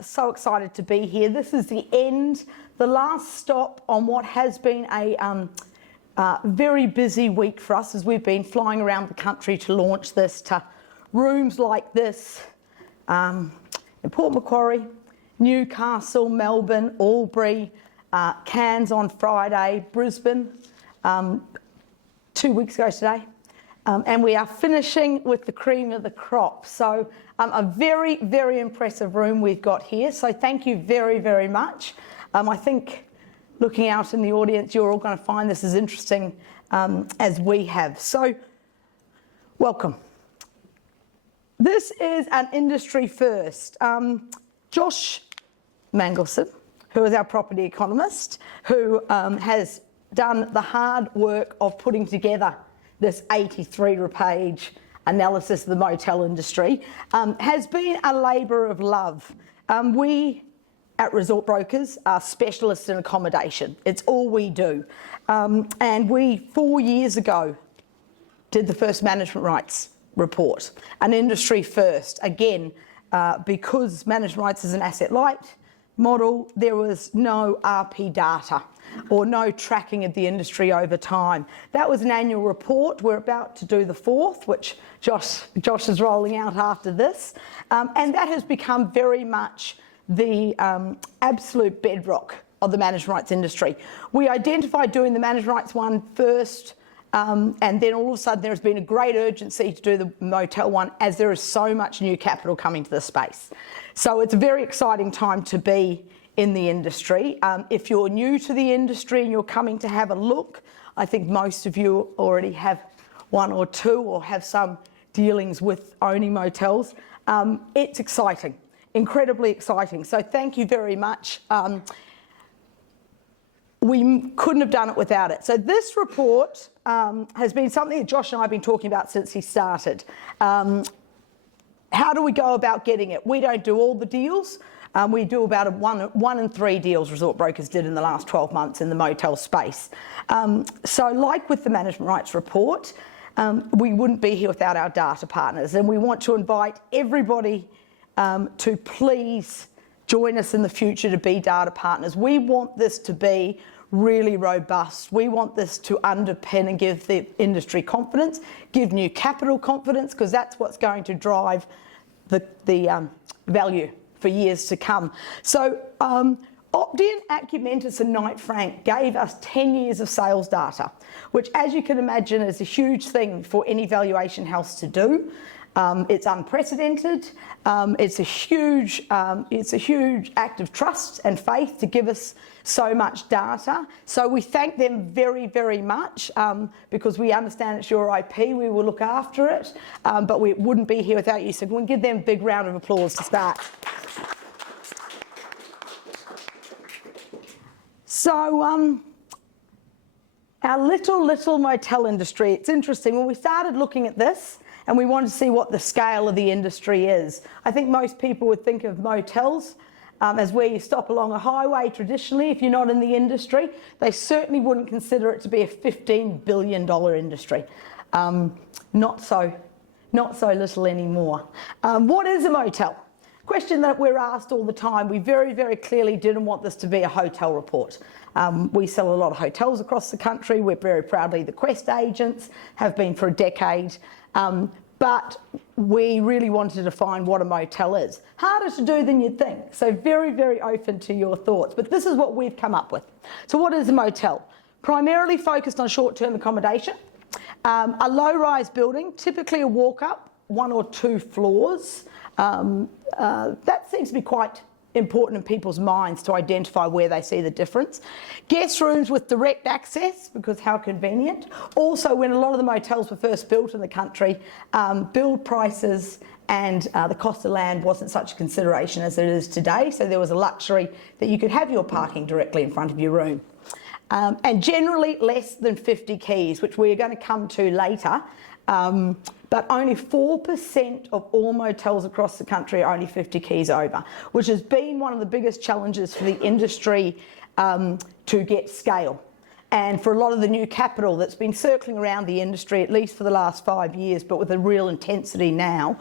So excited to be here. This is the end, the last stop on what has been a very busy week for us as we've been flying around the country to launch this to rooms like this in Port Macquarie, Newcastle, Melbourne, Albury, Cairns on Friday, Brisbane 2 weeks ago today. And we are finishing with the cream of the crop. So a very, very impressive room we've got here. So thank you very, very much. I think looking out in the audience, you're all going to find this as interesting as we have. So welcome. This is an industry first. Josh Mangleson, who is our property economist, who has done the hard work of putting together this 83-page analysis of the motel industry, has been a labour of love. We at Resort Brokers are specialists in accommodation. It's all we do. And we, 4 years ago, did the first management rights report, an industry first. Again, because management rights is an asset-light model, there was no RP data or no tracking of the industry over time. That was an annual report. We're about to do the fourth, which Josh is rolling out after this. And that has become very much the absolute bedrock of the managed rights industry. We identified doing the managed rights one first, and then all of a sudden there has been a great urgency to do the motel one as there is so much new capital coming to the space. So it's a very exciting time to be in the industry. If you're new to the industry and you're coming to have a look, I think most of you already have one or two or have some dealings with owning motels. It's exciting, incredibly exciting. So thank you very much. We couldn't have done it without it. So this report has been something that Josh and I have been talking about since he started. How do we go about getting it? We don't do all the deals. We do about one in three deals Resort Brokers did in the last 12 months in the motel space. So like with the management rights report, we wouldn't be here without our data partners, and we want to invite everybody to please join us in the future to be data partners. We want this to be really robust. We want this to underpin and give the industry confidence, give new capital confidence, because that's what's going to drive the value for years to come. So Opteon, Acumentis and Knight Frank gave us 10 years of sales data, which, as you can imagine, is a huge thing for any valuation house to do. It's unprecedented. It's a huge act of trust and faith to give us so much data. So we thank them very, very much because we understand it's your IP. We will look after it, but we wouldn't be here without you. So we'll give them a big round of applause to start. So our little motel industry, it's interesting. When we started looking at this, and we wanted to see what the scale of the industry is. I think most people would think of motels as where you stop along a highway traditionally. If you're not in the industry, they certainly wouldn't consider it to be a $15 billion industry. Not so little anymore. What is a motel? Question that we're asked all the time. We very, very clearly didn't want this to be a hotel report. We sell a lot of hotels across the country. We're very proudly the Quest agents, have been for a decade. But we really wanted to find what a motel is. Harder to do than you'd think. So very, very open to your thoughts. But this is what we've come up with. So what is a motel? Primarily focused on short-term accommodation. A low-rise building, typically a walk-up, 1 or 2 floors. That seems to be quite important in people's minds to identify where they see the difference. Guest rooms with direct access, because how convenient. Also, when a lot of the motels were first built in the country, build prices and the cost of land wasn't such a consideration as it is today, so there was a luxury that you could have your parking directly in front of your room. And generally less than 50 keys, which we're going to come to later. But only 4% of all motels across the country are only 50 keys over, which has been one of the biggest challenges for the industry to get scale. And for a lot of the new capital that's been circling around the industry, at least for the last 5 years, but with a real intensity now,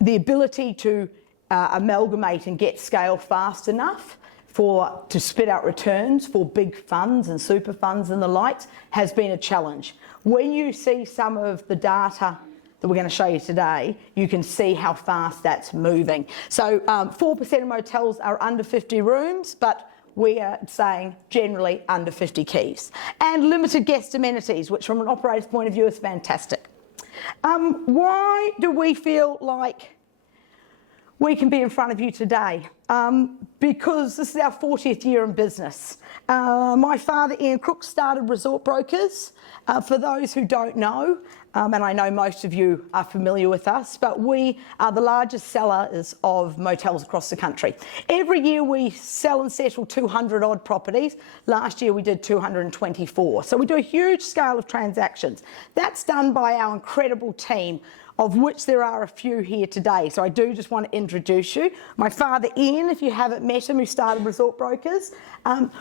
the ability to amalgamate and get scale fast enough to spit out returns for big funds and super funds and the likes has been a challenge. When you see some of the data that we're going to show you today, you can see how fast that's moving. So 4% of motels are under 50 rooms, but we are saying generally under 50 keys. And limited guest amenities, which from an operator's point of view is fantastic. Why do we feel like we can be in front of you today? Because this is our 40th year in business. My father, Ian Crooks, started ResortBrokers. For those who don't know, and I know most of you are familiar with us, but we are the largest sellers of motels across the country. Every year we sell and settle 200 odd properties. Last year we did 224. So we do a huge scale of transactions. That's done by our incredible team, of which there are a few here today. So I do just want to introduce you. My father, Ian, if you haven't met him, who started ResortBrokers.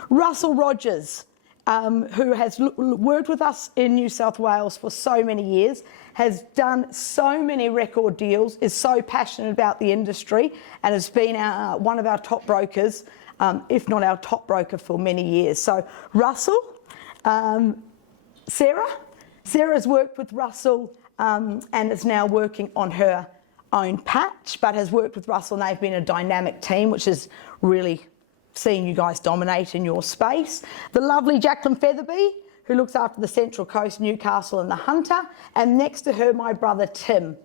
Russell Rogers, who has worked with us in New South Wales for so many years, has done so many record deals, is so passionate about the industry, and has been one of our top brokers, if not our top broker for many years. So Russell, Sarah's worked with Russell and is now working on her own patch, but has worked with Russell, and they've been a dynamic team, which is really seeing you guys dominate in your space. The lovely Jacqueline Featherby, who looks after the Central Coast, Newcastle and the Hunter, and next to her, my brother Tim.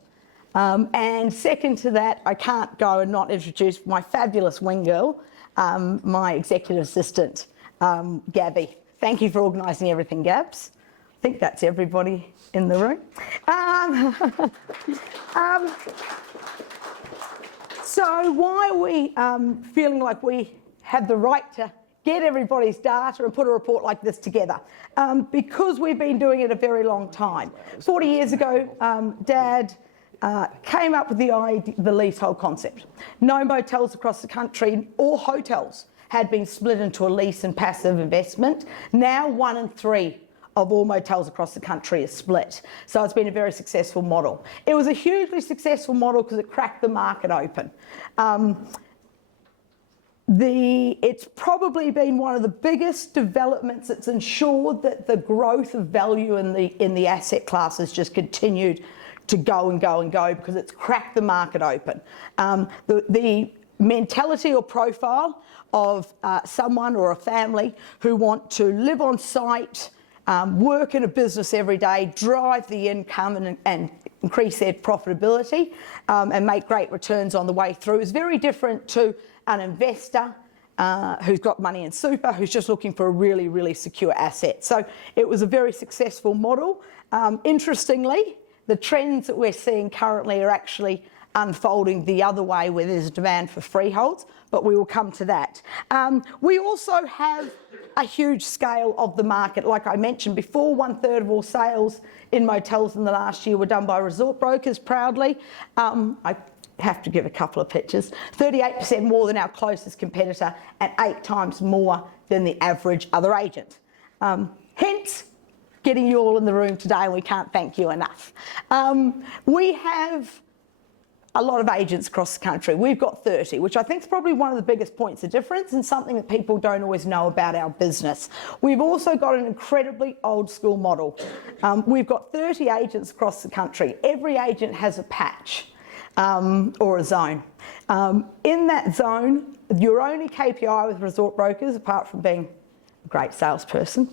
And second to that, I can't go and not introduce my fabulous wing girl, my executive assistant, Gabby. Thank you for organising everything, Gabs. I think that's everybody in the room. So why are we feeling like we have the right to get everybody's data and put a report like this together? Because we've been doing it a very long time. 40 years ago, Dad came up with the leasehold concept. No motels across the country or hotels had been split into a lease and passive investment. Now 1 in 3 of all motels across the country is split. So it's been a very successful model. It was a hugely successful model because it cracked the market open. It's probably been one of the biggest developments. It's ensured that the growth of value in the asset class has just continued to go and go and go because it's cracked the market open. The mentality or profile of someone or a family who want to live on site, work in a business every day, drive the income and increase their profitability and make great returns on the way through is very different to an investor who's got money in super, who's just looking for a really, really secure asset. So it was a very successful model. Interestingly, the trends that we're seeing currently are actually unfolding the other way where there's a demand for freeholds, but we will come to that. We also have a huge scale of the market. Like I mentioned before, 1/3 of all sales in motels in the last year were done by ResortBrokers proudly. I have to give a couple of pictures. 38% more than our closest competitor and 8 times more than the average other agent. Hence, getting you all in the room today, and we can't thank you enough. We have a lot of agents across the country. We've got 30, which I think is probably one of the biggest points of difference and something that people don't always know about our business. We've also got an incredibly old school model. We've got 30 agents across the country. Every agent has a patch or a zone. In that zone, your only KPI with ResortBrokers, apart from being a great salesperson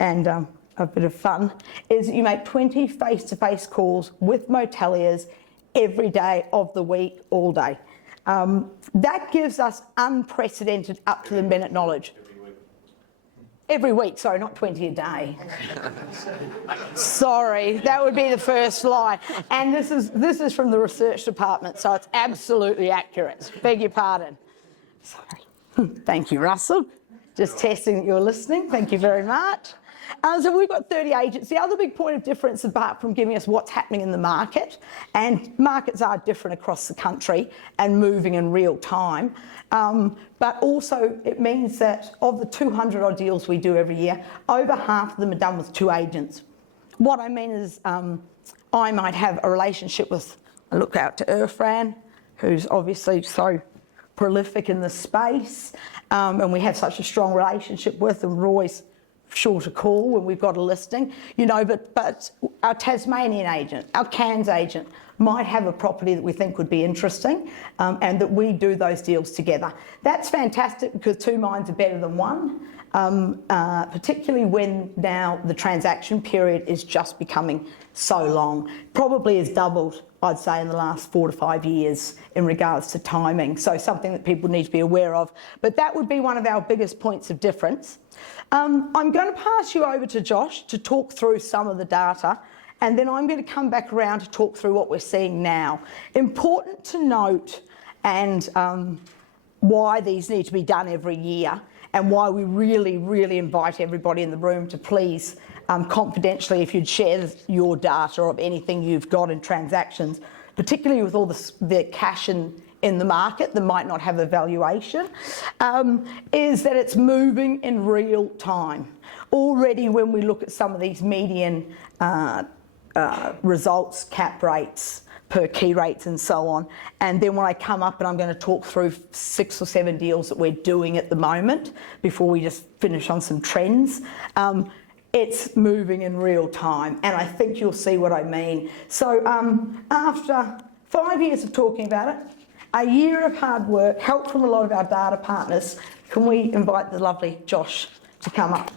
and a bit of fun, is you make 20 face-to-face calls with moteliers every day of the week, all day. That gives us unprecedented up-to-the-minute knowledge. Every week, sorry, not 20 a day. Sorry, that would be the first lie. And this is from the research department, so it's absolutely accurate. Beg your pardon. Sorry. Thank you, Russell. Just testing that you're listening. Thank you very much. So we've got 30 agents. The other big point of difference, apart from giving us what's happening in the market, and markets are different across the country and moving in real time, but also it means that of the 200 odd deals we do every year, over half of them are done with 2 agents. What I mean is I might have a relationship with, I look out to Irfran, who's obviously so prolific in the space, and we have such a strong relationship with, and we're always sure to call when we've got a listing, but our Tasmanian agent, our Cairns agent, might have a property that we think would be interesting, and that we do those deals together. That's fantastic because two minds are better than one, particularly when now the transaction period is just becoming so long. Probably has doubled, I'd say, in the last 4 to 5 years in regards to timing, so something that people need to be aware of. But that would be one of our biggest points of difference. I'm going to pass you over to Josh to talk through some of the data, and then I'm going to come back around to talk through what we're seeing now. Important to note, and why these need to be done every year, and why we really, really invite everybody in the room to please, confidentially, if you'd share your data of anything you've got in transactions, particularly with all the cash in the market that might not have a valuation, is that it's moving in real time. Already when we look at some of these median results, cap rates, per key rates and so on, and then when I come up and I'm going to talk through 6 or 7 deals that we're doing at the moment before we just finish on some trends, it's moving in real time, and I think you'll see what I mean. So after 5 years of talking about it, a year of hard work, help from a lot of our data partners, can we invite the lovely Josh to come up?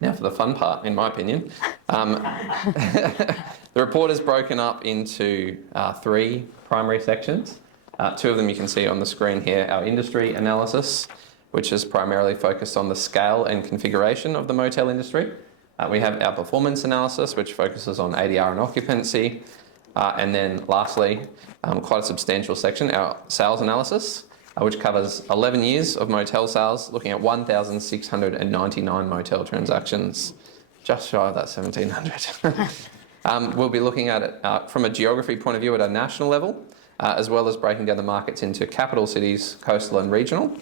Now for the fun part, in my opinion. The report is broken up into 3 primary sections. 2 of them you can see on the screen here. Our industry analysis, which is primarily focused on the scale and configuration of the motel industry. We have our performance analysis, which focuses on ADR and occupancy. And then lastly, quite a substantial section, our sales analysis, which covers 11 years of motel sales, looking at 1,699 motel transactions, just shy of that 1,700. We'll be looking at it from a geography point of view at a national level, as well as breaking down the markets into capital cities, coastal and regional,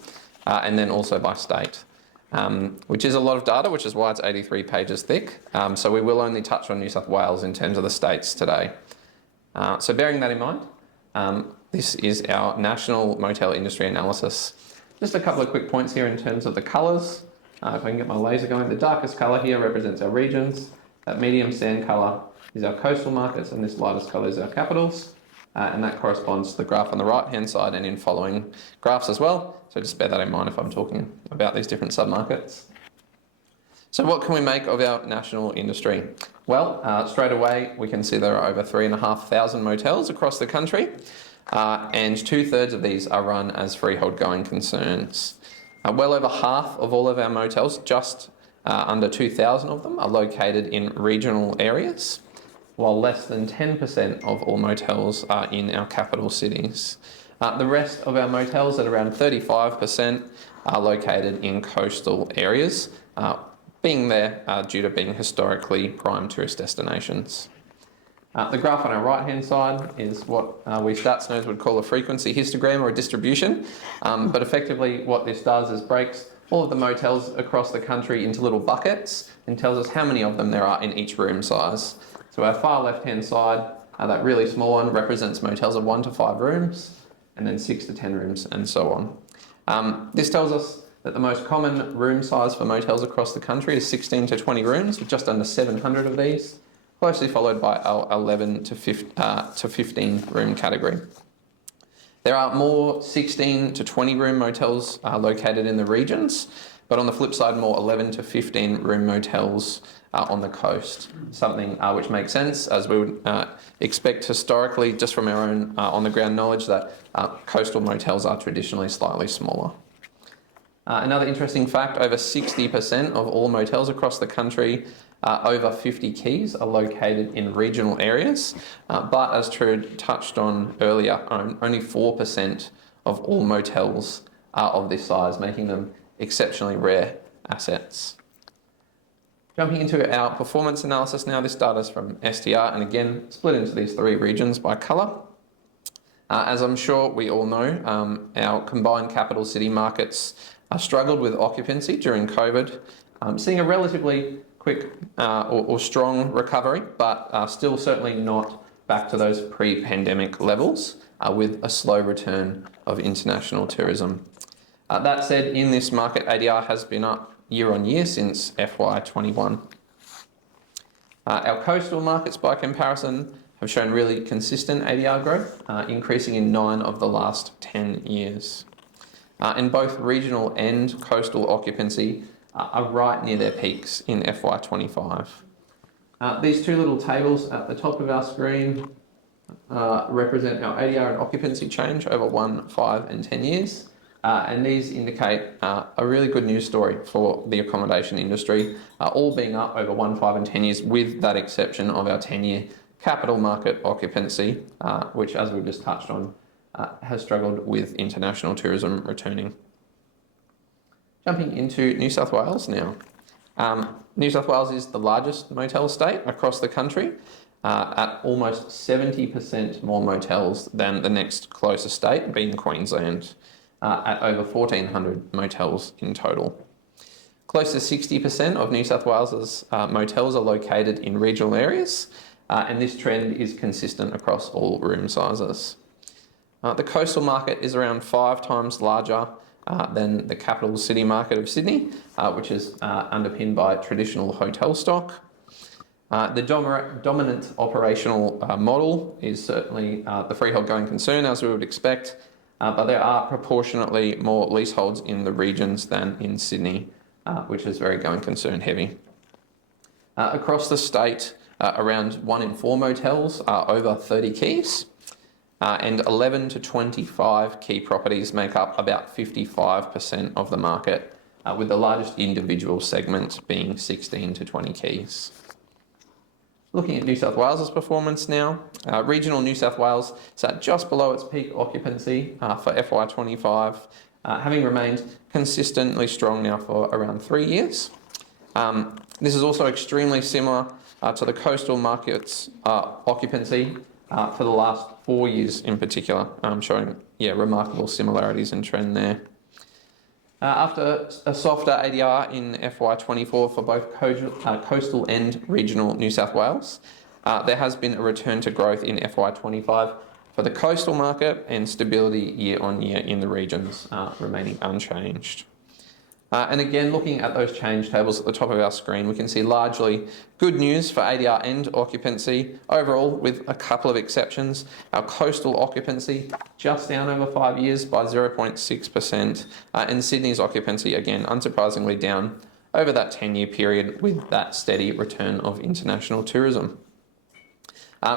and then also by state, which is a lot of data, which is why it's 83 pages thick. So we will only touch on New South Wales in terms of the states today. So bearing that in mind, this is our national motel industry analysis. Just a couple of quick points here in terms of the colours. If I can get my laser going, the darkest colour here represents our regions. That medium sand colour is our coastal markets, and this lightest colour is our capitals. And that corresponds to the graph on the right-hand side and in following graphs as well. So just bear that in mind if I'm talking about these different sub-markets. So what can we make of our national industry? Well, straight away, we can see there are over 3,500 motels across the country, and 2/3 of these are run as freehold going concerns. Well over half of all of our motels, just under 2,000 of them, are located in regional areas, while less than 10% of all motels are in our capital cities. The rest of our motels, at around 35%, are located in coastal areas, being there due to being historically prime tourist destinations. The graph on our right-hand side is what we stats nerds would call a frequency histogram or a distribution, but effectively what this does is breaks all of the motels across the country into little buckets and tells us how many of them there are in each room size. So our far left-hand side, that really small one, represents motels of 1 to 5 rooms, and then 6 to 10 rooms, and so on. This tells us that the most common room size for motels across the country is 16 to 20 rooms, with just under 700 of these, closely followed by our 11 to 15 room category. There are more 16 to 20 room motels located in the regions, but on the flip side, more 11 to 15 room motels on the coast. Something which makes sense, as we would expect historically, just from our own on-the-ground knowledge, that coastal motels are traditionally slightly smaller. Another interesting fact, over 60% of all motels across the country, over 50 keys, are located in regional areas, but as Trudy touched on earlier, only 4% of all motels are of this size, making them exceptionally rare assets. Jumping into our performance analysis now, this data is from STR, and again, split into these 3 regions by colour. As I'm sure we all know, our combined capital city markets struggled with occupancy during COVID, seeing a relatively quick or strong recovery, but still certainly not back to those pre-pandemic levels with a slow return of international tourism. That said, in this market, ADR has been up year on year since FY21. Our coastal markets, by comparison, have shown really consistent ADR growth, increasing in 9 of the last 10 years. And both regional and coastal occupancy are right near their peaks in FY25. These two little tables at the top of our screen represent our ADR and occupancy change over 1, 5 and 10 years. And these indicate a really good news story for the accommodation industry, all being up over 1, 5 and 10 years, with that exception of our 10-year capital market occupancy, which, as we've just touched on, has struggled with international tourism returning. Jumping into New South Wales now. New South Wales is the largest motel state across the country, at almost 70% more motels than the next closest state, being Queensland, at over 1,400 motels in total. Close to 60% of New South Wales's motels are located in regional areas, and this trend is consistent across all room sizes. The coastal market is around 5 times larger than the capital city market of Sydney, which is underpinned by traditional hotel stock. The dominant operational model is certainly the freehold going concern, as we would expect, but there are proportionately more leaseholds in the regions than in Sydney, which is very going concern heavy. Across the state, around 1 in 4 motels are over 30 keys, and 11 to 25 key properties make up about 55% of the market, with the largest individual segment being 16 to 20 keys. Looking at New South Wales's performance now, regional New South Wales sat just below its peak occupancy for FY25, having remained consistently strong now for around 3 years. This is also extremely similar to the coastal market's occupancy for the last 4 years in particular, showing remarkable similarities in trend there. After a softer ADR in FY24 for both coastal and regional New South Wales, there has been a return to growth in FY25 for the coastal market and stability year on year in the regions, remaining unchanged. And again, looking at those change tables at the top of our screen, we can see largely good news for ADR and occupancy. Overall, with a couple of exceptions, our coastal occupancy just down over 5 years by 0.6%, and Sydney's occupancy, again, unsurprisingly down over that 10-year period with that steady return of international tourism.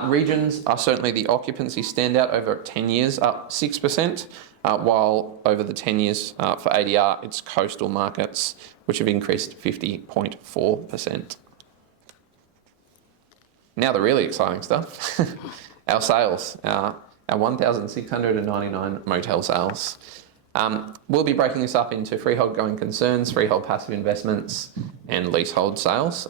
Regions are certainly the occupancy standout over 10 years, up 6%. While over the 10 years for ADR, it's coastal markets, which have increased 50.4%. Now the really exciting stuff, our sales, our 1,699 motel sales. We'll be breaking this up into freehold going concerns, freehold passive investments, and leasehold sales.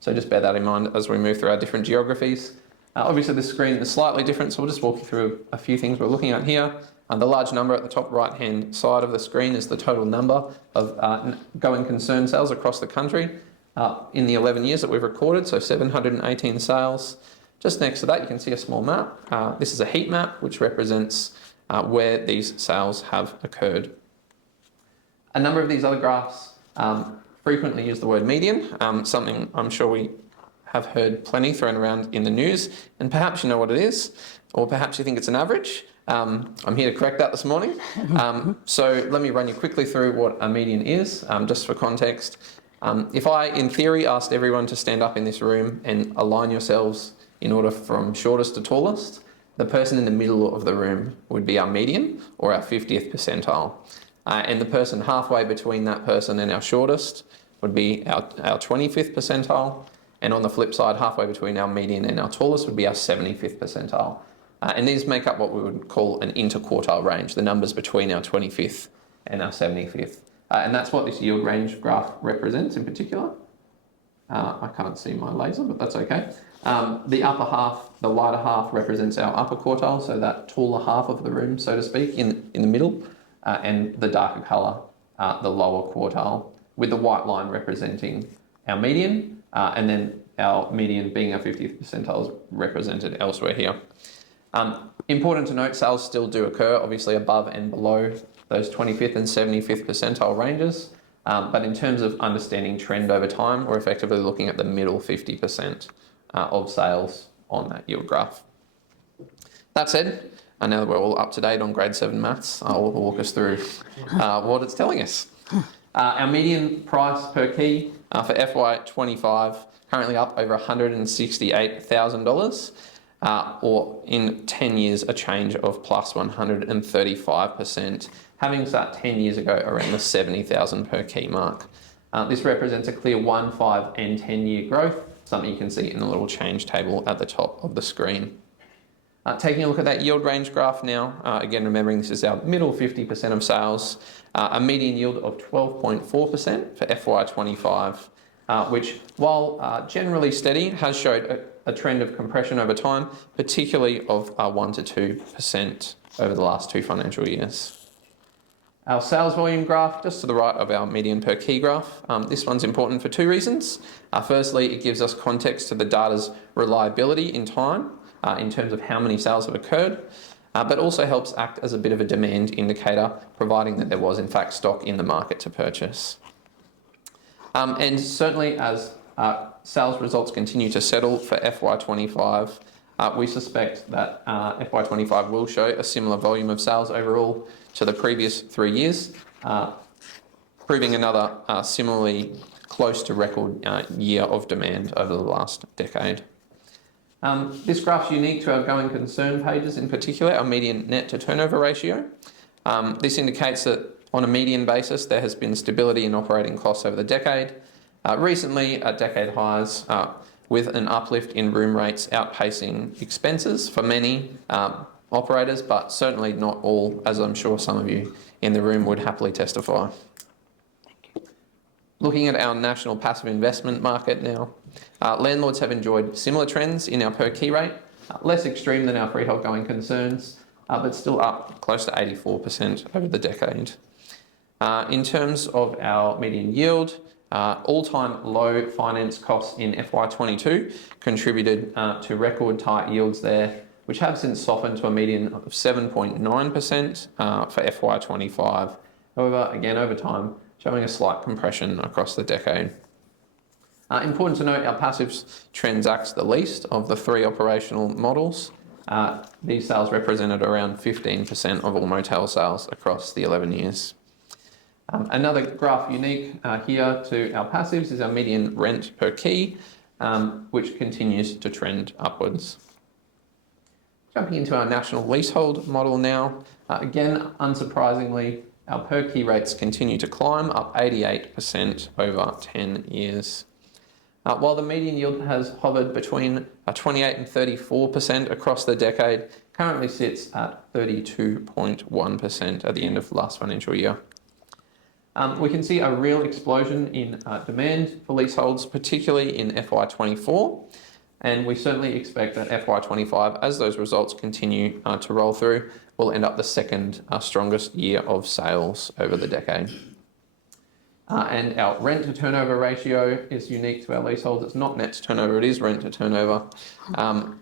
So just bear that in mind as we move through our different geographies. Obviously the screen is slightly different, so we'll just walk you through a few things we're looking at here. The large number at the top right-hand side of the screen is the total number of going concern sales across the country in the 11 years that we've recorded, so 718 sales. Just next to that, you can see a small map. This is a heat map, which represents where these sales have occurred. A number of these other graphs frequently use the word median, something I'm sure we have heard plenty thrown around in the news, and perhaps you know what it is, or perhaps you think it's an average. I'm here to correct that this morning. So let me run you quickly through what a median is, just for context. If I, in theory, asked everyone to stand up in this room and align yourselves in order from shortest to tallest, the person in the middle of the room would be our median, or our 50th percentile. And the person halfway between that person and our shortest would be our 25th percentile. And on the flip side, halfway between our median and our tallest would be our 75th percentile. And these make up what we would call an interquartile range, the numbers between our 25th and our 75th. And that's what this yield range graph represents in particular. I can't see my laser, but that's okay. The upper half, the lighter half, represents our upper quartile, so that taller half of the room, so to speak, in the middle, and the darker colour, the lower quartile, with the white line representing our median, and then our median being our 50th percentile is represented elsewhere here. Important to note, sales still do occur, obviously above and below those 25th and 75th percentile ranges. But in terms of understanding trend over time, we're effectively looking at the middle 50% of sales on that yield graph. That said, now that we're all up to date on grade 7 maths, I'll walk us through what it's telling us. Our median price per key for FY25 currently up over $168,000, or in 10 years a change of plus 135%, having sat 10 years ago around the 70,000 per key mark. This represents a clear 1, 5 and 10 year growth, something you can see in the little change table at the top of the screen. Taking a look at that yield range graph now, again remembering this is our middle 50% of sales, a median yield of 12.4% for FY25, which while generally steady has showed a trend of compression over time, particularly of 1 to 2% over the last 2 financial years. Our sales volume graph, just to the right of our median per key graph, this one's important for 2 reasons. Firstly, it gives us context to the data's reliability in time, in terms of how many sales have occurred, but also helps act as a bit of a demand indicator, providing that there was in fact stock in the market to purchase. And certainly as sales results continue to settle for FY25, we suspect that FY25 will show a similar volume of sales overall to the previous 3 years, proving another similarly close to record year of demand over the last decade. This graph's unique to our going concern pages, in particular our median net to turnover ratio. This indicates that on a median basis there has been stability in operating costs over the decade, recently at decade highs, with an uplift in room rates outpacing expenses for many operators, but certainly not all, as I'm sure some of you in the room would happily testify. Looking at our national passive investment market now, landlords have enjoyed similar trends in our per key rate, less extreme than our freehold going concerns, but still up close to 84% over the decade. In terms of our median yield, all-time low finance costs in FY22 contributed to record tight yields there, which have since softened to a median of 7.9% for FY25. However, again, over time, showing a slight compression across the decade. Important to note, our passives transacts the least of the 3 operational models. These sales represented around 15% of all motel sales across the 11 years. Another graph unique here to our passives is our median rent per key, which continues to trend upwards. Jumping into our national leasehold model now, again, unsurprisingly, our per key rates continue to climb, up 88% over 10 years. While the median yield has hovered between 28 and 34% across the decade, currently sits at 32.1% at the end of last financial year. We can see a real explosion in demand for leaseholds, particularly in FY24, and we certainly expect that FY25, as those results continue to roll through, will end up the second strongest year of sales over the decade. And our rent to turnover ratio is unique to our leaseholds. It's not net to turnover, it is rent to turnover.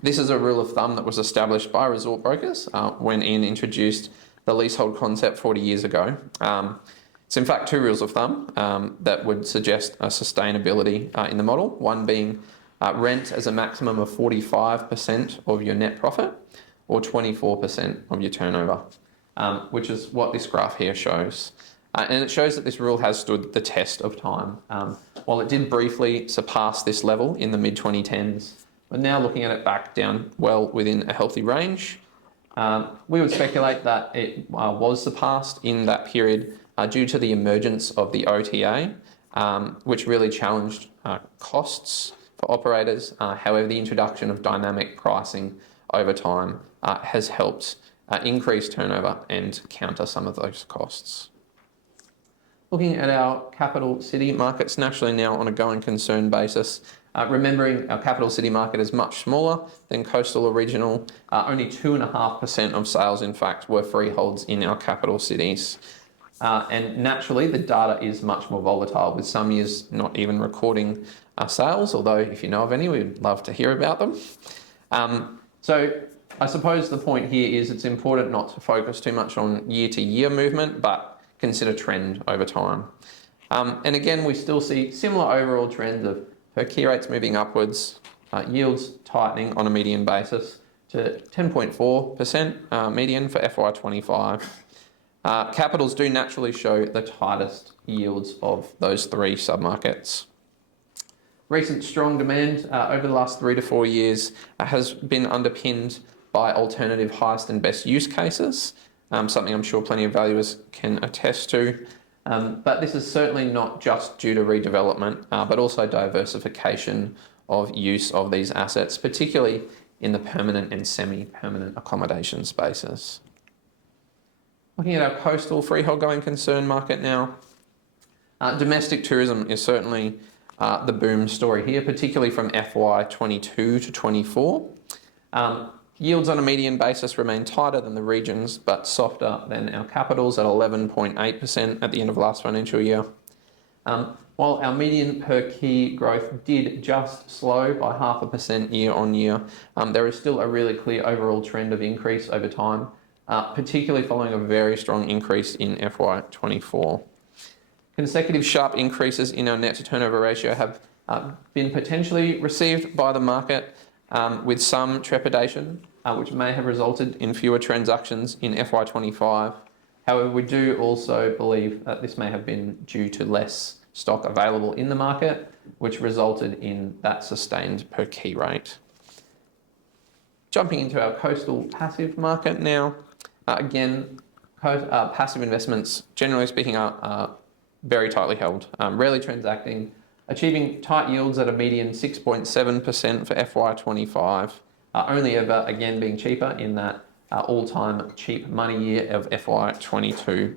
This is a rule of thumb that was established by ResortBrokers when Ian introduced the leasehold concept 40 years ago. It's in fact 2 rules of thumb that would suggest a sustainability in the model. One being rent as a maximum of 45% of your net profit or 24% of your turnover, which is what this graph here shows. And it shows that this rule has stood the test of time. While it did briefly surpass this level in the mid-2010s, we're now looking at it back down well within a healthy range. We would speculate that it was surpassed in that period due to the emergence of the OTA, which really challenged costs for operators. However, the introduction of dynamic pricing over time has helped increase turnover and counter some of those costs. Looking at our capital city markets nationally now on a going concern basis, remembering our capital city market is much smaller than coastal or regional. Only 2.5% of sales, in fact, were freeholds in our capital cities. And naturally, the data is much more volatile, with some years not even recording sales, although if you know of any, we'd love to hear about them. So I suppose the point here is it's important not to focus too much on year-to-year movement, but consider trend over time. And again, we still see similar overall trends of per key rates moving upwards, yields tightening on a median basis to 10.4% median for FY25. Capitals do naturally show the tightest yields of those three submarkets. Recent strong demand over the last 3 to 4 years has been underpinned by alternative highest and best use cases, something I'm sure plenty of valuers can attest to. But this is certainly not just due to redevelopment, but also diversification of use of these assets, particularly in the permanent and semi-permanent accommodation spaces. Looking at our coastal freehold going concern market now, domestic tourism is certainly the boom story here, particularly from FY22 to 24. Yields on a median basis remain tighter than the regions, but softer than our capitals at 11.8% at the end of last financial year. While our median per key growth did just slow by 0.5% year on year, there is still a really clear overall trend of increase over time, particularly following a very strong increase in FY24. Consecutive sharp increases in our net to turnover ratio have been potentially received by the market with some trepidation, which may have resulted in fewer transactions in FY25. However, we do also believe that this may have been due to less stock available in the market, which resulted in that sustained per key rate. Jumping into our coastal passive market now, again, passive investments, generally speaking, are very tightly held, rarely transacting, achieving tight yields at a median 6.7% for FY25, only ever again being cheaper in that all-time cheap money year of FY22.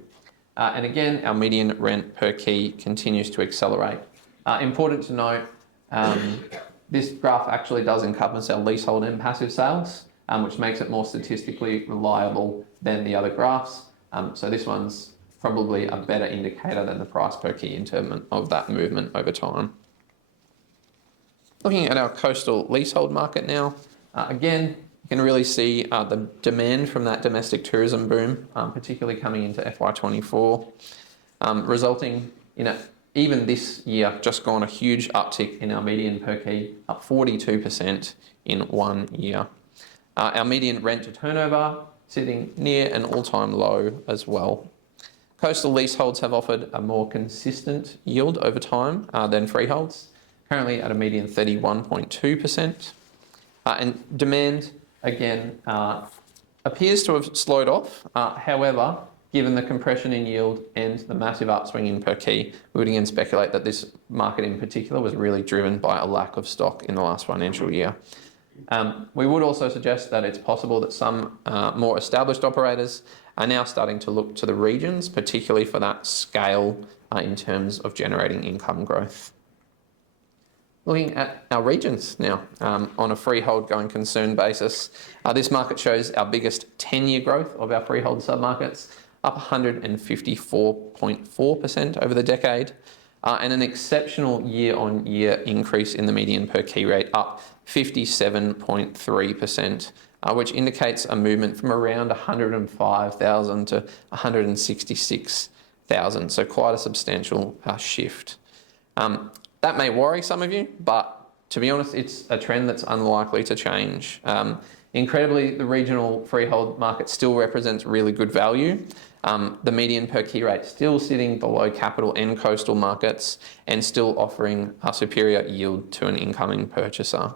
And again, our median rent per key continues to accelerate. Important to note, this graph actually does encompass our leasehold and passive sales, which makes it more statistically reliable than the other graphs. So this one's probably a better indicator than the price per key in terms of that movement over time. Looking at our coastal leasehold market now, again, you can really see the demand from that domestic tourism boom, particularly coming into FY24, resulting in even this year just gone a huge uptick in our median per key, up 42% in 1 year. Our median rent to turnover sitting near an all-time low as well. Coastal leaseholds have offered a more consistent yield over time than freeholds, currently at a median 31.2%. And demand, again, appears to have slowed off. However, given the compression in yield and the massive upswing in per key, we would again speculate that this market in particular was really driven by a lack of stock in the last financial year. We would also suggest that it's possible that some more established operators are now starting to look to the regions, particularly for that scale in terms of generating income growth. Looking at our regions now on a freehold going concern basis, this market shows our biggest 10-year growth of our freehold submarkets, up 154.4% over the decade, and an exceptional year-on-year increase in the median per key rate, up 57.3%, which indicates a movement from around 105,000 to 166,000, so quite a substantial shift. That may worry some of you, but to be honest, it's a trend that's unlikely to change. Incredibly, the regional freehold market still represents really good value. The median per key rate still sitting below capital and coastal markets and still offering a superior yield to an incoming purchaser.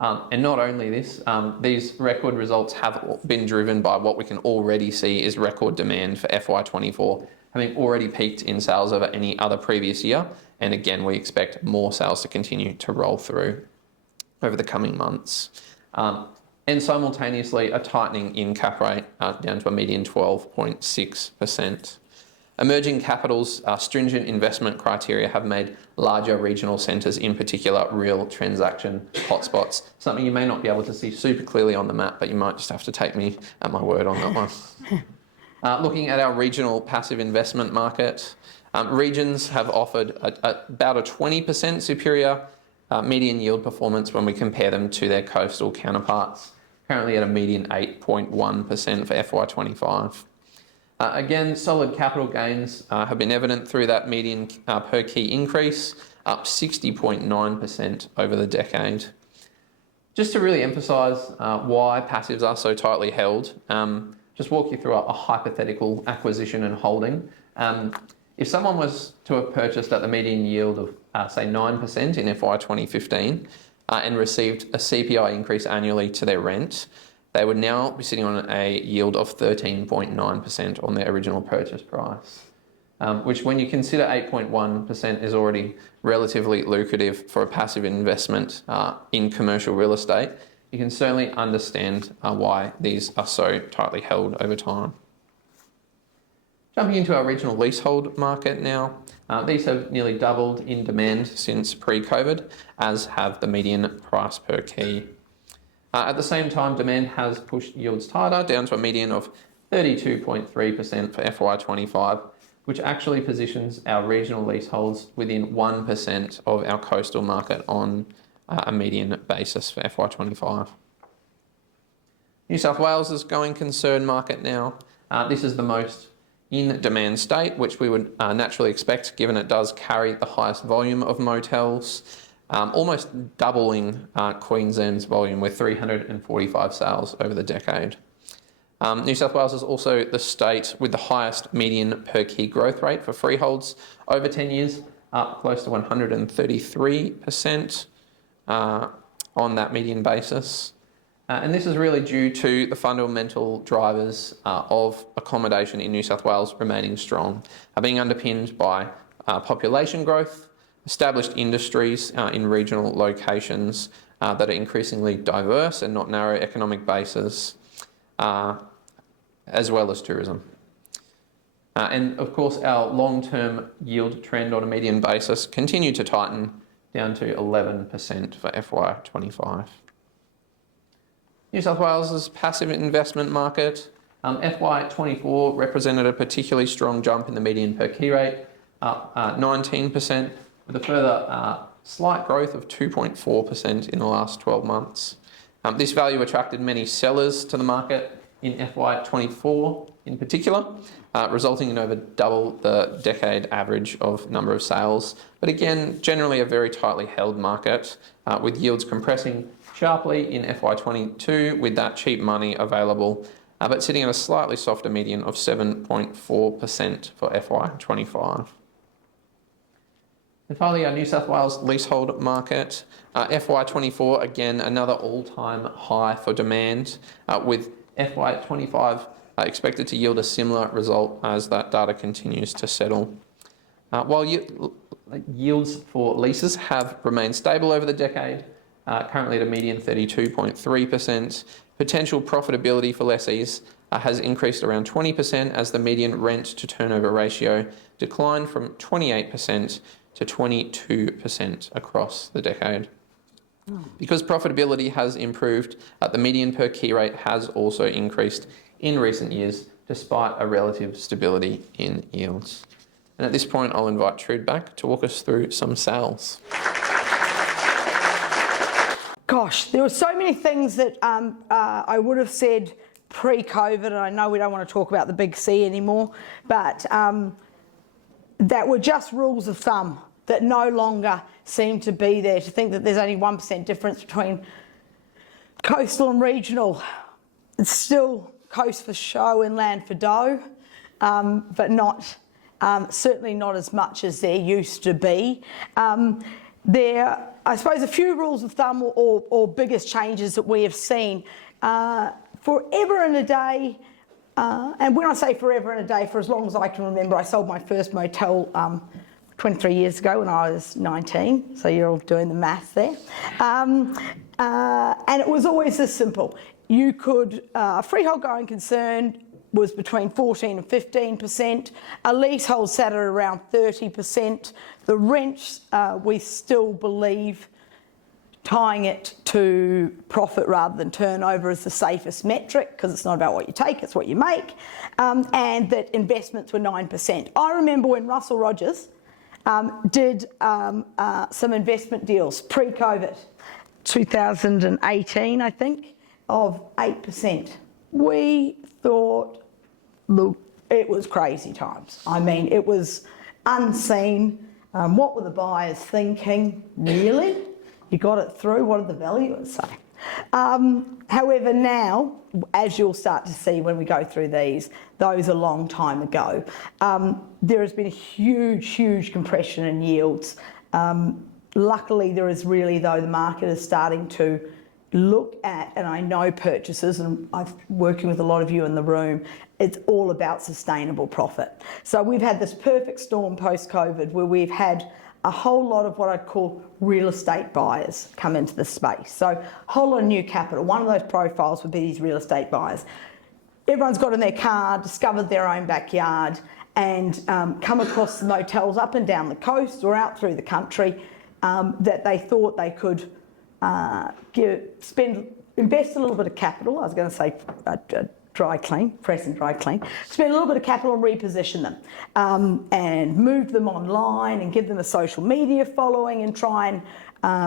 And not only this, these record results have been driven by what we can already see is record demand for FY24, having already peaked in sales over any other previous year. And again, we expect more sales to continue to roll through over the coming months. And simultaneously, a tightening in cap rate down to a median 12.6%. Emerging capitals' stringent investment criteria have made larger regional centres, in particular, real transaction hotspots. Something you may not be able to see super clearly on the map, but you might just have to take me at my word on that one. Looking at our regional passive investment market, Regions have offered about a 20% superior median yield performance when we compare them to their coastal counterparts, currently at a median 8.1% for FY25. Again, solid capital gains have been evident through that median per key increase, up 60.9% over the decade. Just to really emphasise why passives are so tightly held, just walk you through a hypothetical acquisition and holding. If someone was to have purchased at the median yield of, say, 9% in FY 2015 and received a CPI increase annually to their rent, they would now be sitting on a yield of 13.9% on their original purchase price, which when you consider 8.1% is already relatively lucrative for a passive investment in commercial real estate. You can certainly understand why these are so tightly held over time. Jumping into our regional leasehold market now, these have nearly doubled in demand since pre-COVID, as have the median price per key. At the same time, demand has pushed yields tighter, down to a median of 32.3% for FY25, which actually positions our regional leaseholds within 1% of our coastal market on a median basis for FY25. New South Wales' going concern market now. This is the most in-demand state, which we would naturally expect, given it does carry the highest volume of motels, almost doubling Queensland's volume with 345 sales over the decade. New South Wales is also the state with the highest median per key growth rate for freeholds over 10 years, up close to 133% on that median basis. And this is really due to the fundamental drivers of accommodation in New South Wales remaining strong, being underpinned by population growth, established industries in regional locations that are increasingly diverse and not narrow economic bases, as well as tourism. And of course, our long-term yield trend on a median basis continued to tighten down to 11% for FY25. New South Wales' passive investment market, FY24 represented a particularly strong jump in the median per key rate, up 19%, with a further slight growth of 2.4% in the last 12 months. This value attracted many sellers to the market in FY24 in particular, resulting in over double the decade average of number of sales. But again, generally a very tightly held market, with yields compressing sharply in FY22 with that cheap money available, but sitting at a slightly softer median of 7.4% for FY25. And finally, our New South Wales leasehold market, FY24, again, another all-time high for demand, with FY25 expected to yield a similar result as that data continues to settle. While yields for leases have remained stable over the decade, currently at a median 32.3%, potential profitability for lessees has increased around 20% as the median rent to turnover ratio declined from 28% to 22% across the decade. Because profitability has improved, the median per key rate has also increased in recent years, despite a relative stability in yields. And at this point, I'll invite Trudy back to walk us through some sales. Gosh, there were so many things that I would have said pre-COVID, and I know we don't want to talk about the big C anymore, but that were just rules of thumb that no longer seem to be there. To think that there's only 1% difference between coastal and regional. It's still coast for show and land for dough, but not certainly not as much as there used to be. There, I suppose, a few rules of thumb or biggest changes that we have seen. Forever and a day, and when I say forever and a day, for as long as I can remember, I sold my first motel 23 years ago when I was 19, so you're all doing the maths there. And it was always this simple. You could, a freehold going concern was between 14 and 15%. A leasehold sat at around 30%. The rents, we still believe, tying it to profit rather than turnover is the safest metric, because it's not about what you take, it's what you make, and that investments were 9%. I remember when Russell Rogers did some investment deals pre-COVID, 2018 I think, of 8%. We thought, look, it was crazy times. I mean, it was unseen. What were the buyers thinking? Really? You got it through? What did the valuers say? However, now, as you'll start to see when we go through these, those a long time ago, there has been a huge compression in yields. Luckily, there is really, though, the market is starting to look at, and I know purchasers, and I'm working with a lot of you in the room, it's all about sustainable profit. So we've had this perfect storm post-COVID where we've had a whole lot of what I'd call real estate buyers come into the space. So a whole lot of new capital. One of those profiles would be these real estate buyers. Everyone's got in their car, discovered their own backyard, and come across the motels up and down the coast or out through the country that they thought they could invest a little bit of capital. I was going to say press and dry clean, spend a little bit of capital and reposition them, and move them online and give them a social media following and try and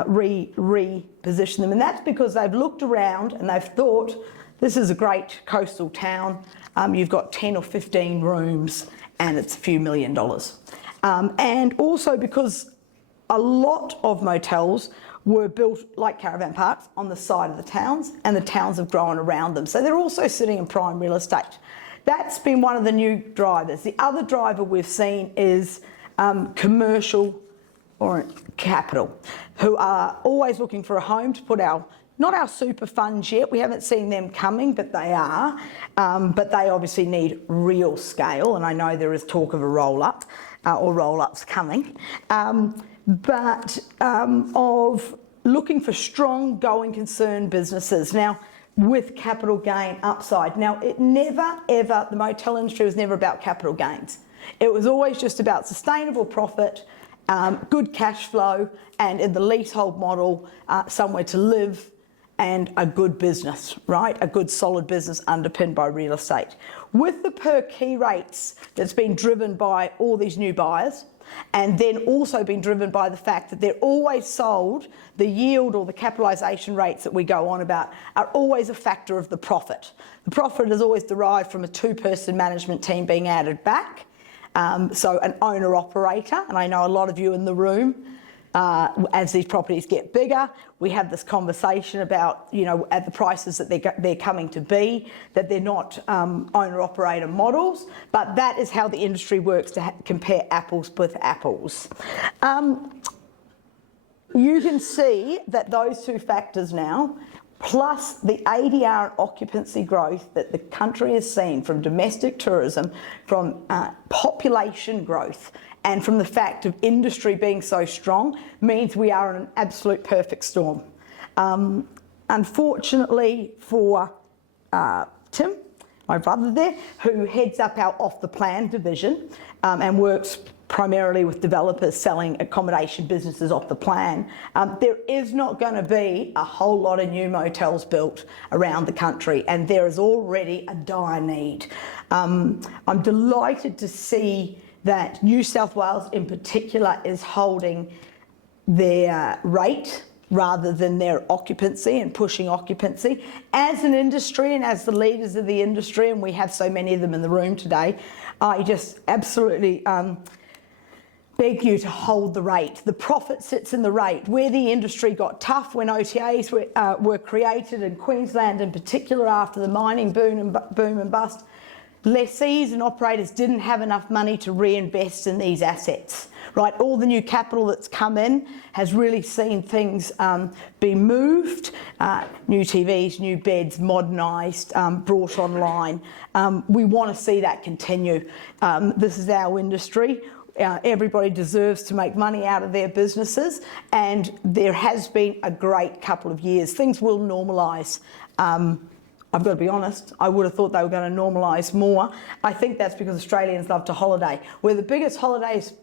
reposition them. And that's because they've looked around and they've thought, this is a great coastal town, you've got 10 or 15 rooms and it's a few $1 million. And also because a lot of motels were built like caravan parks on the side of the towns, and the towns have grown around them. So they're also sitting in prime real estate. That's been one of the new drivers. The other driver we've seen is commercial or capital, who are always looking for a home to put not our super funds yet, we haven't seen them coming, but they are. But they obviously need real scale, and I know there is talk of a roll-up or roll-ups coming. But of looking for strong going concern businesses. Now, with capital gain upside. Now, it never, ever, the motel industry was never about capital gains. It was always just about sustainable profit, good cash flow, and in the leasehold model, somewhere to live and a good business, right? A good solid business underpinned by real estate. With the per key rates that's been driven by all these new buyers, and then also been driven by the fact that they're always sold, the yield or the capitalisation rates that we go on about are always a factor of the profit. The profit is always derived from a two-person management team being added back, so an owner-operator, and I know a lot of you in the room, as these properties get bigger, we have this conversation about, you know, at the prices that they're coming to be, that they're not owner-operator models, but that is how the industry works to compare apples with apples. You can see that those two factors now, plus the ADR and occupancy growth that the country has seen from domestic tourism, from population growth, and from the fact of industry being so strong, means we are in an absolute perfect storm. Unfortunately for Tim, my brother there, who heads up our off-the-plan division and works primarily with developers selling accommodation businesses off the plan, there is not going to be a whole lot of new motels built around the country, and there is already a dire need. I'm delighted to see that New South Wales in particular is holding their rate rather than their occupancy and pushing occupancy. As an industry and as the leaders of the industry, and we have so many of them in the room today, I just absolutely beg you to hold the rate. The profit sits in the rate. Where the industry got tough when OTAs were created in Queensland in particular after the mining boom and bust, lessees and operators didn't have enough money to reinvest in these assets, right? All the new capital that's come in has really seen things be moved, new TVs, new beds, modernised, brought online. We want to see that continue. This is our industry. Everybody deserves to make money out of their businesses, and there has been a great couple of years. Things will normalise I've got to be honest, I would have thought they were going to normalise more. I think that's because Australians love to holiday. We're the biggest holidays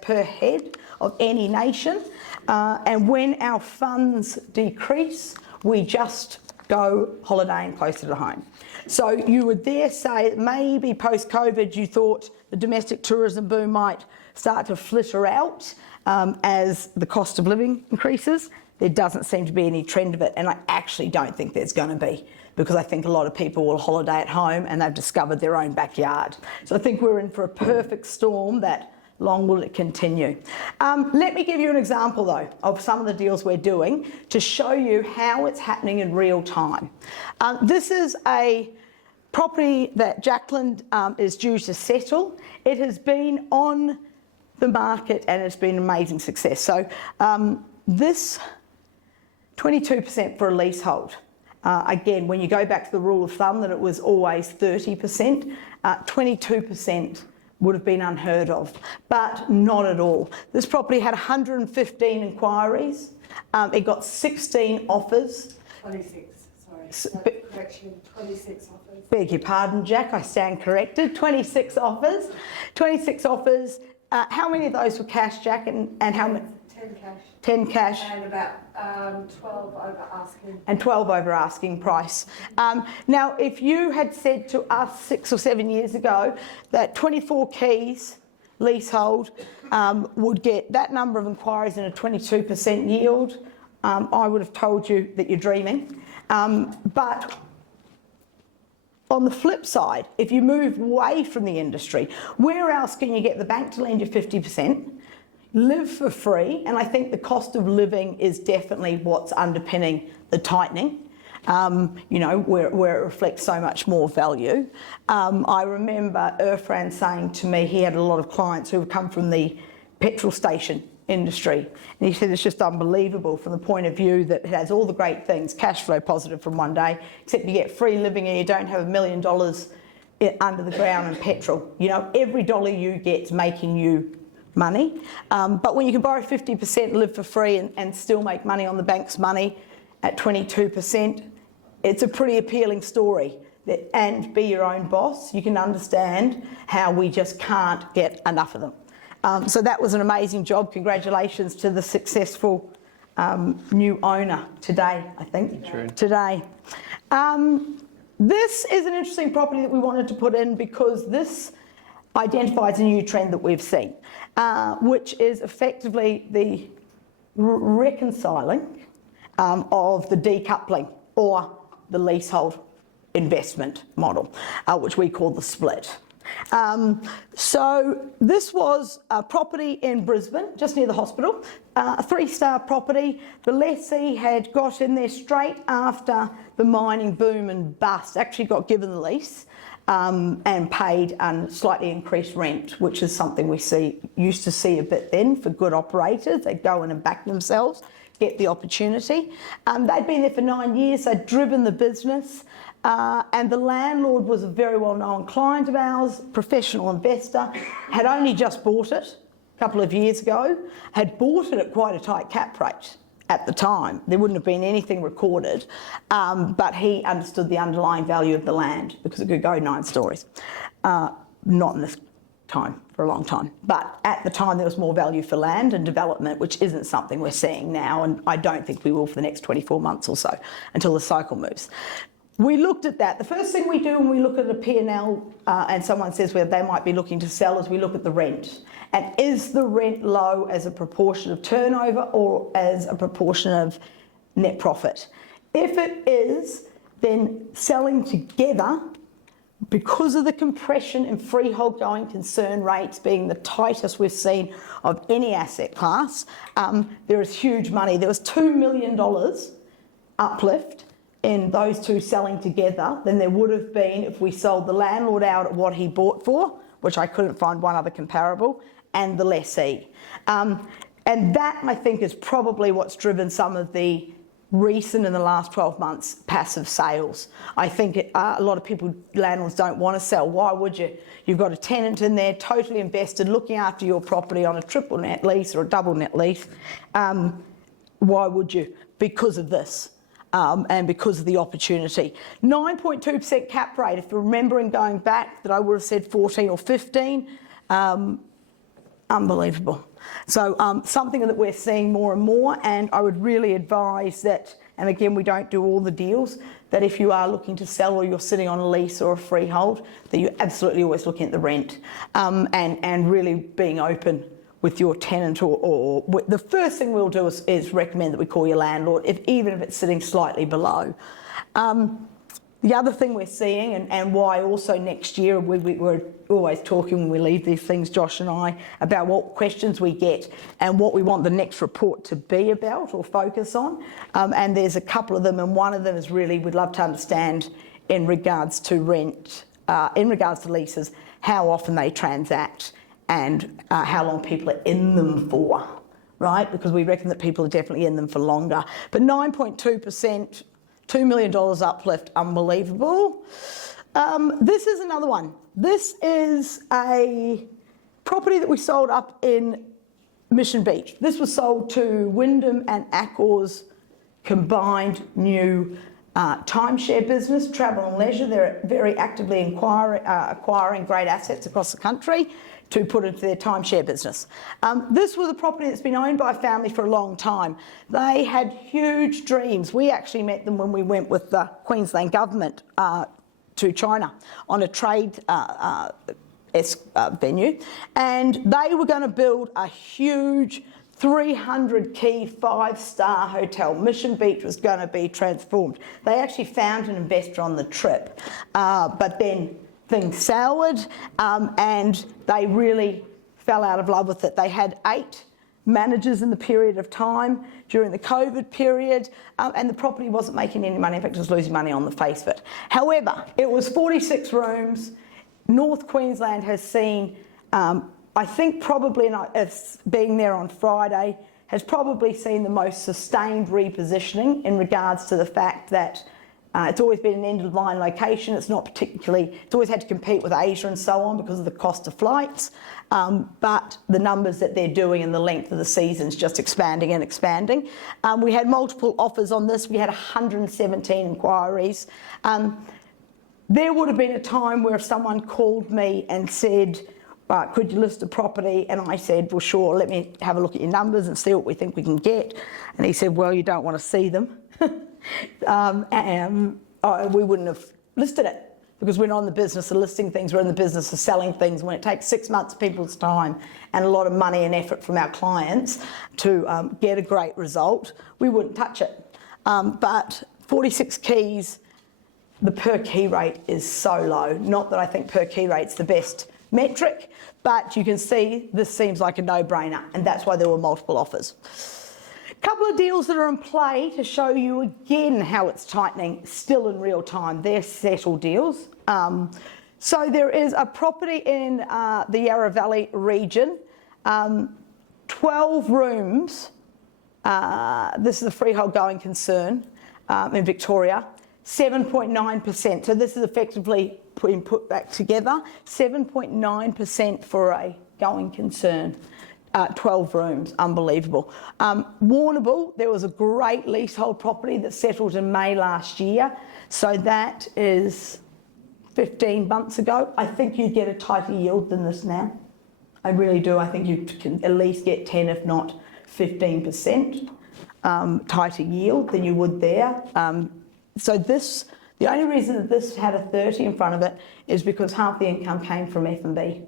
per head of any nation, and when our funds decrease, we just go holidaying closer to home. So you would dare say that maybe post-COVID you thought the domestic tourism boom might start to flitter out as the cost of living increases. There doesn't seem to be any trend of it, and I actually don't think there's going to be, because I think a lot of people will holiday at home and they've discovered their own backyard. So I think we're in for a perfect storm that long will it continue. Let me give you an example though of some of the deals we're doing to show you how it's happening in real time. This is a property that Jacqueline is due to settle. It has been on the market and it's been an amazing success. So this 22% for a leasehold. Again, when you go back to the rule of thumb that it was always 30%, 22% would have been unheard of, but not at all. This property had 115 inquiries. It got 16 offers. 26, sorry. Correction, 26 offers. Beg your pardon, Jack, I stand corrected. 26 offers. 26 offers. How many of those were cash, Jack, and how many? 10 cash. 10 cash. And about 12 over asking. And 12 over asking price. Now, if you had said to us 6 or 7 years ago that 24 keys leasehold would get that number of inquiries and a 22% yield, I would have told you that you're dreaming. But on the flip side, if you move away from the industry, where else can you get the bank to lend you 50%? Live for free, and I think the cost of living is definitely what's underpinning the tightening, where it reflects so much more value. I remember Irfan saying to me he had a lot of clients who have come from the petrol station industry, and he said it's just unbelievable from the point of view that it has all the great things, cash flow positive from one day, except you get free living and you don't have $1 million under the ground in petrol. You know, every dollar you get's making you money, but when you can borrow 50%, live for free and still make money on the bank's money at 22%, it's a pretty appealing story. And be your own boss, you can understand how we just can't get enough of them. So that was an amazing job. Congratulations to the successful new owner today, I think. True. Today. This is an interesting property that we wanted to put in because this identifies a new trend that we've seen, which is effectively the reconciling of the decoupling or the leasehold investment model, which we call the split. So this was a property in Brisbane, just near the hospital, a 3-star property. The lessee had got in there straight after the mining boom and bust, actually got given the lease. And paid slightly increased rent, which is something we used to see a bit then for good operators. They'd go in and back themselves, get the opportunity. They'd been there for 9 years, they'd driven the business, and the landlord was a very well-known client of ours, professional investor, had only just bought it a couple of years ago, had bought it at quite a tight cap rate. At the time, there wouldn't have been anything recorded, but he understood the underlying value of the land because it could go 9 stories. Not in this time, for a long time. But at the time, there was more value for land and development, which isn't something we're seeing now, and I don't think we will for the next 24 months or so until the cycle moves. We looked at that. The first thing we do when we look at a P&L and someone says where they might be looking to sell is we look at the rent. And is the rent low as a proportion of turnover or as a proportion of net profit? If it is, then selling together, because of the compression in freehold going concern rates being the tightest we've seen of any asset class, there is huge money. There was $2 million uplift in those two selling together than there would have been if we sold the landlord out at what he bought for, which I couldn't find one other comparable, and the lessee. And that, I think, is probably what's driven some of the recent, in the last 12 months, passive sales. I think a lot of people, landlords, don't want to sell. Why would you? You've got a tenant in there, totally invested, looking after your property on a triple net lease or a double net lease. Why would you? Because of this. and because of the opportunity. 9.2% cap rate, if you're remembering going back that I would have said 14 or 15, unbelievable. So something that we're seeing more and more, and I would really advise that, and again, we don't do all the deals, that if you are looking to sell or you're sitting on a lease or a freehold, that you're absolutely always looking at the rent and really being open with your tenant or the first thing we'll do is recommend that we call your landlord, even if it's sitting slightly below. The other thing we're seeing, and why also next year, we're always talking when we leave these things, Josh and I, about what questions we get and what we want the next report to be about or focus on. And there's a couple of them, and one of them is really, we'd love to understand in regards to rent, in regards to leases, how often they transact and how long people are in them for, right? Because we reckon that people are definitely in them for longer. But 9.2%, $2 million uplift, unbelievable. This is another one. This is a property that we sold up in Mission Beach. This was sold to Wyndham and Accor's combined new timeshare business, Travel and Leisure. They're very actively acquiring great assets across the country to put into their timeshare business. This was a property that's been owned by a family for a long time. They had huge dreams. We actually met them when we went with the Queensland government to China on a trade venue, and they were going to build a huge 300-key 5-star hotel. Mission Beach was going to be transformed. They actually found an investor on the trip, but then things soured, and they really fell out of love with it. They had 8 managers in the period of time during the COVID period, and the property wasn't making any money. In fact, it was losing money on the face of it. However, it was 46 rooms. North Queensland has seen, I think probably, being there on Friday, has probably seen the most sustained repositioning in regards to the fact that it's always been an end-of-line location. It's not particularly, it's always had to compete with Asia and so on because of the cost of flights. But the numbers that they're doing and the length of the season's just expanding and expanding. We had multiple offers on this. We had 117 inquiries. There would have been a time where someone called me and said, could you list a property? And I said, well, sure, let me have a look at your numbers and see what we think we can get. And he said, well, you don't want to see them. We wouldn't have listed it because we're not in the business of listing things, we're in the business of selling things. When it takes 6 months of people's time and a lot of money and effort from our clients to get a great result, we wouldn't touch it. But 46 keys, the per key rate is so low. Not that I think per key rate's the best metric, but you can see this seems like a no-brainer, and that's why there were multiple offers. Couple of deals that are in play to show you again how it's tightening still in real time. They're settled deals. So there is a property in the Yarra Valley region, 12 rooms. This is a freehold going concern in Victoria, 7.9%. So this is effectively put back together, 7.9% for a going concern. 12 rooms, unbelievable. Warrnambool, there was a great leasehold property that settled in May last year. So that is 15 months ago. I think you get a tighter yield than this now. I really do. I think you can at least get 10, if not 15% tighter yield than you would there. So this, the only reason that this had a 30 in front of it is because half the income came from F&B.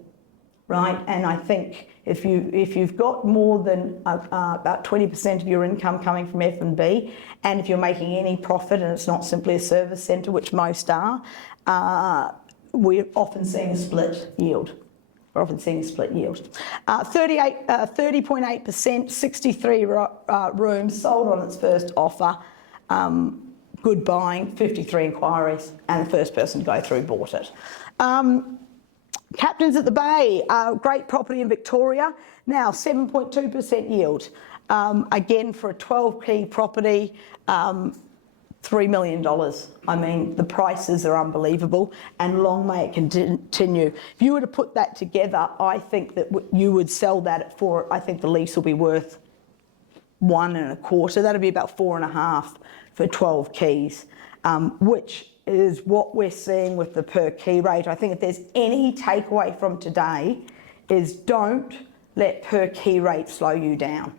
Right, and I think if you've got more than about 20% of your income coming from F&B, and if you're making any profit and it's not simply a service centre, which most are, we're often seeing a split yield. We're often seeing a split yield. 30.8%, 63 rooms sold on its first offer. Good buying, 53 inquiries, and the first person to go through bought it. Captains at the Bay, great property in Victoria, now 7.2% yield. Again, for a 12-key property, $3 million. I mean, the prices are unbelievable, and long may it continue. If you were to put that together, I think that you would sell that at I think the lease will be worth 1.25. That'd be about 4.5 for 12 keys, which is what we're seeing with the per key rate. I think if there's any takeaway from today is don't let per key rate slow you down.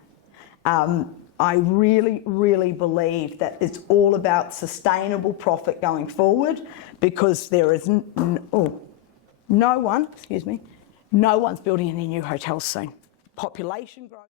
I really, really believe that it's all about sustainable profit going forward, because there is no one's building any new hotels soon. Population growth.